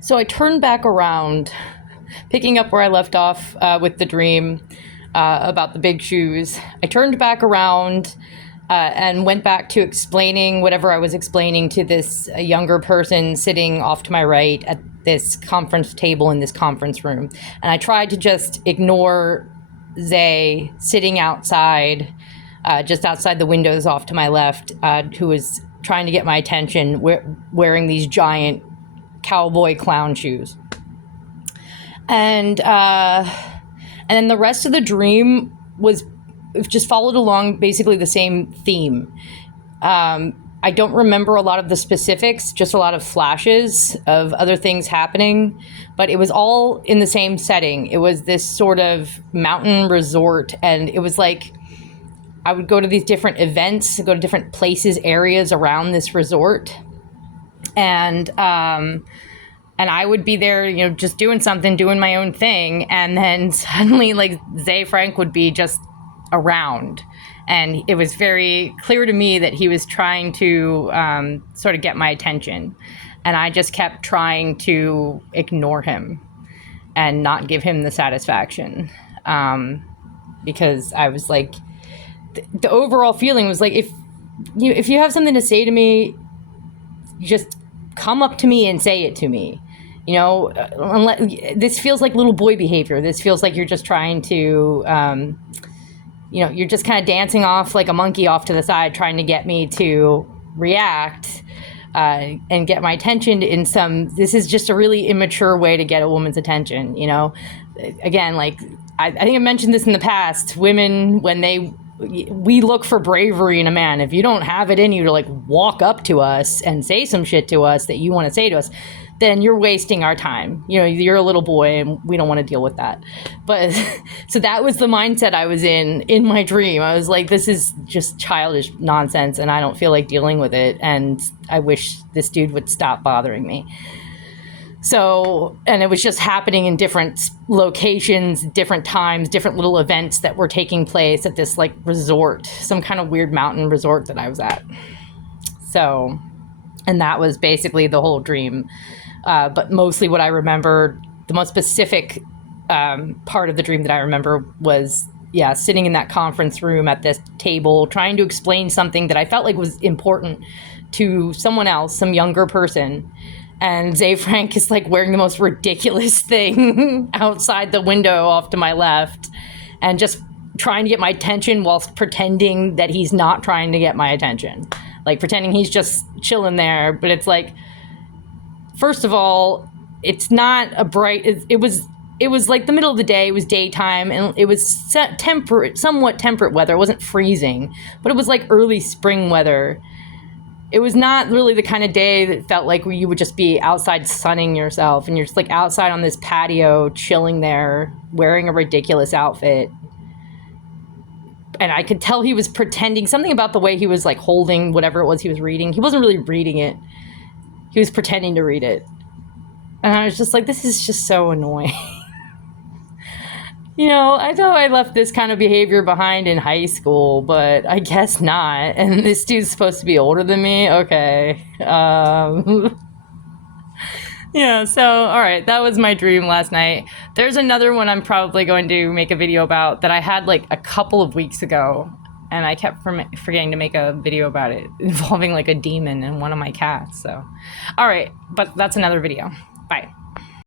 So I turned back around, picking up where I left off with the dream about the big shoes. I turned back around and went back to explaining whatever I was explaining to this younger person sitting off to my right at this conference table in this conference room. And I tried to just ignore Zay sitting outside, just outside the windows off to my left, who was trying to get my attention, wearing these giant cowboy clown shoes. And then the rest of the dream was just followed along basically the same theme. I don't remember a lot of the specifics, just a lot of flashes of other things happening, but it was all in the same setting. It was this sort of mountain resort, and it was like I would go to these different events, go to different places, areas around this resort, and I would be there, you know, just doing something, doing my own thing. And then suddenly, like, Zay Frank would be just around. And it was very clear to me that he was trying to sort of get my attention. And I just kept trying to ignore him and not give him the satisfaction. Because I was like, the overall feeling was like, if you have something to say to me, just come up to me and say it to me. You know, this feels like little boy behavior. This feels like you're just trying to, you're just kind of dancing off like a monkey off to the side, trying to get me to react and get my attention in this is just a really immature way to get a woman's attention. You know, again, like I think I mentioned this in the past, women, we look for bravery in a man. If you don't have it in you to like walk up to us and say some shit to us that you want to say to us, then you're wasting our time. You know, you're a little boy and we don't want to deal with that. But so that was the mindset I was in my dream. I was like, this is just childish nonsense and I don't feel like dealing with it. And I wish this dude would stop bothering me. So, and it was just happening in different locations, different times, different little events that were taking place at this like resort, some kind of weird mountain resort that I was at. So, and that was basically the whole dream. But mostly what I remember, the most specific part of the dream that I remember was, sitting in that conference room at this table, trying to explain something that I felt like was important to someone else, some younger person. And Zay Frank is like wearing the most ridiculous thing outside the window off to my left and just trying to get my attention whilst pretending that he's not trying to get my attention. Like pretending he's just chilling there. But it's like, first of all, it's not a bright, it was like the middle of the day, it was daytime, and it was somewhat temperate weather. It wasn't freezing, but it was like early spring weather. It was not really the kind of day that felt like you would just be outside sunning yourself and you're just like outside on this patio chilling there wearing a ridiculous outfit. And I could tell he was pretending something about the way he was like holding whatever it was he was reading. He wasn't really reading it. He was pretending to read it. And I was just like, this is just so annoying. You know, I thought I left this kind of behavior behind in high school, but I guess not. And this dude's supposed to be older than me? Okay. Yeah, so, all right, that was my dream last night. There's another one I'm probably going to make a video about that I had like a couple of weeks ago, and I kept forgetting to make a video about it involving like a demon and one of my cats. So, all right, but that's another video.